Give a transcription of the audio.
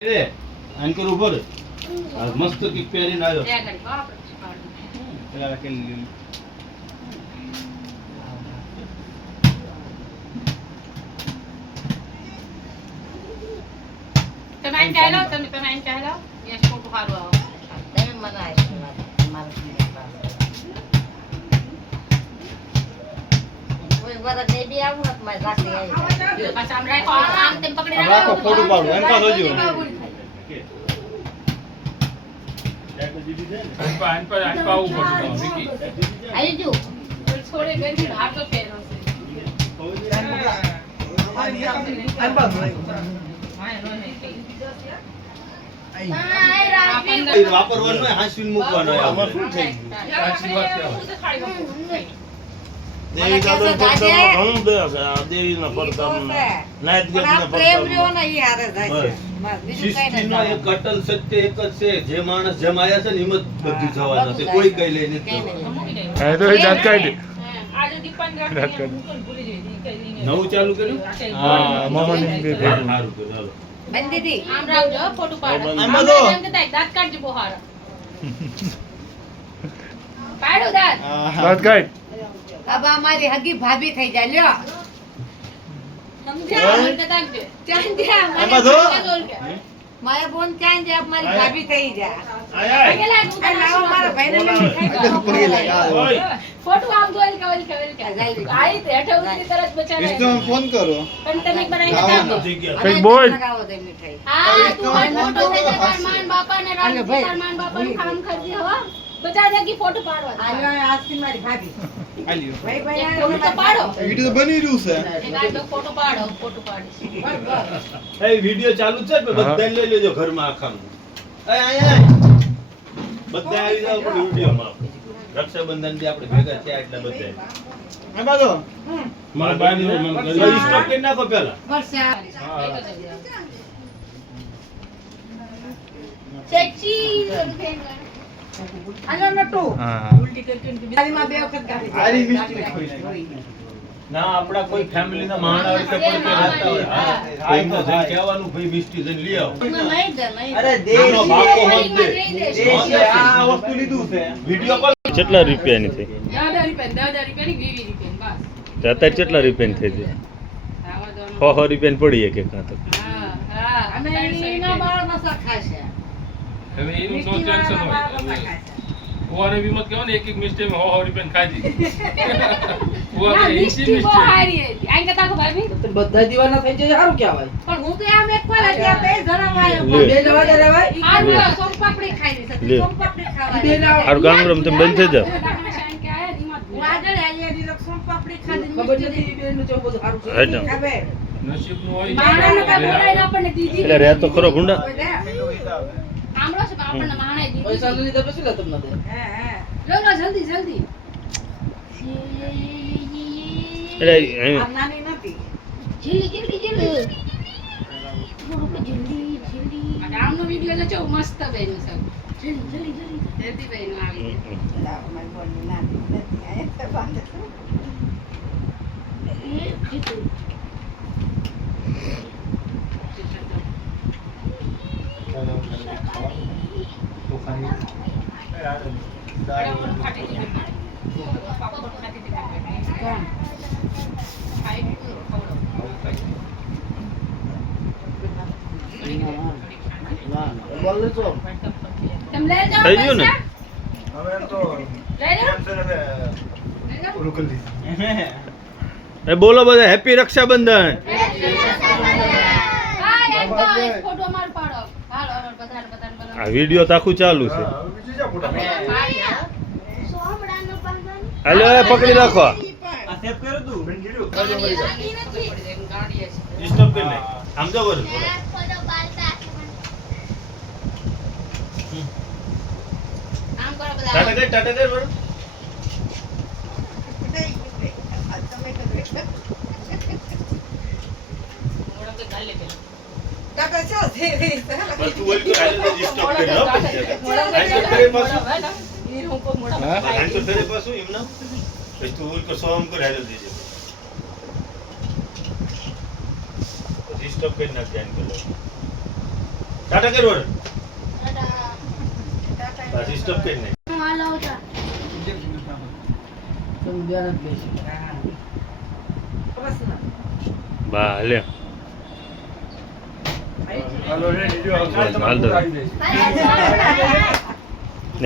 anchor ઉપર મસ્ત kick પહેરીને આવ્યો પેલા રાખેલી તમે આઈ ચાલો યસ ફોટો હારો આવો તમે મને આઈ મારા વરા દેબી આવું ન માર રાખી આવી પાછા આમ રાખો આમ તેમ પકડી રાખો ફોટો પાડો એમ કા જોજો આઈ જો છોડે બેન હાથ તો ફેરવો છે વાપરવાનો હાંસવીને મૂકવાનો આમાં શું થઈ દેવી દાદા ઘણું દે છે આ દેવીના પરતામ નાઈટ ગેટના પ્રેમ રહ્યો ને ઈ હારે જાય છે શિસ્તીનો એક અટલ સત્ય એક જ છે જે માણસ જમાયા છે ને હિંમત બધી જવાના છે કોઈ કઈ લઈ નથી આ તો જાત કાઢી આજે દીપન રાખી ભૂલી જઈ નવું ચાલુ કર્યું હા મામાની બે ભેગું સારું તો ચાલો બંદીદી આમ રાખજો ફોટો પાડો આમ બધો એમ કે દાંત કાઢજો બહાર પાડો દાંત જાત કાઢ अब हमारी हगी भाभी થઈ જાય લ્યો સમજ્યા મને દાંત ચાંદ ગયા આમાં જો મારા બોન ચાંદ જાય મારી ભાભી થઈ જાય આય આય આ લાવો મારા ભાઈને લઈ ખાઈ ઓય ફોટો આમ જોઈ કે આઈ તે હેઠે ઉતરી તરત બચારા इसको फोन करो પણ તમે બનાવી આપો જગ્યા કઈક બોલ લગાવો દે મીઠાઈ હા તું ફોટો થઈ જાય તાર માન બાપા ને રામ તાર માન બાપા ને કામ કરજે હો બચારા જગી ફોટો પાડવા આલ્યો આસ્તી મારી ભાભી आलियो ભાઈ એક ભાઈ ફોટો તો પાડો वीडियो तो बनी रही है એક આટલો ફોટો પાડીશ એ વિડિયો ચાલુ છે ને બધા લઈ લેજો ઘરમાં આખામાં આય આય આય બધા આવી જાવ પણ વિડિયોમાં રક્ષાબંધન થી આપણે ભેગા થયા એટલે બધા मैं बातो મારા બાની મમ કરી સ્ટોપ કરી નાખો પહેલા વર્ષા સેક્સી આલ્યો નટુ હા મારી માં બે વખત ગાડી आरी मिस्टेक हुई ના આપડા કોઈ ફેમિલી ના માણસ આવે કે કોઈ કે રહેતા હોય હા એમને જઈને કહેવાનું ભાઈ મિસ્ટી જઈને લઈ આવો નહીં દે નહીં अरे આનો બાપો મત દે देश आ वस्तु લીધું છે વિડિયો કોલ કેટલા રૂપિયાની થઈ 10,000 રૂપિયાની 20 રૂપિયાની બસ અત્યારે કેટલા રૂપિયાની થઈ છે આવા દોનો 100 રૂપિયાની પડી એક એક તો હા હા અને એના બાળ મસા ખાશે હવે એનું નો ટેન્શન હોય ઓરે વિમત કેવો ને એક એક મિસ્ટેક માં 100 રૂપિયા ખાઈ દીધી ઓરે ના 80 મિસ્ટી બહુ મિસ્ટેક હારી હતી આઈ કહેતા ભાભી બધા દીવાના થઈ જાય સારું કહેવાય પણ હું તો આમ એક વાર ત્યાં બે જણા વાયો લે. બે જવા દે રેવાય હારું લો, સોમ પાપડી ખાઈ લે. લીધી સોમ પાપડી ખાવા બે ના આર ગામડમ તમે બંધ થઈ જાવ ડાકણા શાઈન કે આયા ઈમાં હું આગળ આલી દી સોમ પાપડી ખાધી ખબર નથી બે નું ચો બધું સારું છે હેડો ખબર નસીબ નું હોય માણાને કા બોલાઈને આપણને દીધી એટલે રે તો ખરો ગુંડા આમળો છે પણ આપણને માણે દીધી પૈસા લઈ લીધા પછી લે તમને દે હે હે લો જલ્દી જલ્દી એટલે આ નાની નથી જલ્દી આ આમનો વિડિયો જો મસ્ત બન્યો છે જલ્દી બન્યો આવી લાવ મારી બોલની નાની નથી આ તો બાંધે बोल ले तो તમે લઈ જાઓ થઈ ગયું ને? હવે તો લઈ જાઓ रुक ली એ બોલો બધા હેપી રક્ષાબંધન હા એક તો એક ફોટો માર પાડો હાલો હાલો બધાને આ વિડિયો તો આખું ચાલુ છે બીજું જા ફોટા હાલો એ પકડી રાખો આ સેવ કર્યો તું બંગીડ્યું સ્ટોપ કરી નાખ આમ જો બોલ આમ કરો બધા ટાટા કર બરો મોડો કે ગાલે પેલો કાકા ચો દે બસ તું બોલ કે આલે સ્ટોપ કરી લો પછી આન્સર કરે પાછું ઈ રોકો મોડા આન્સર કરે પાછું એમના પછી તું બોલ કે સોમ કર હાલે દેજે પછી સ્ટોપ કરી નાખ ધ્યાન કરો ટાટા કરો રે ટાટા. બસ સ્ટોપ કરી નાખ હું હાલ આવતા. તમે બેન જ બેસી. બસ ના. બા લે હાલો રેડી જો હાલ દો. આવી જાય હાલ, હાલ, હાલ, હાલ.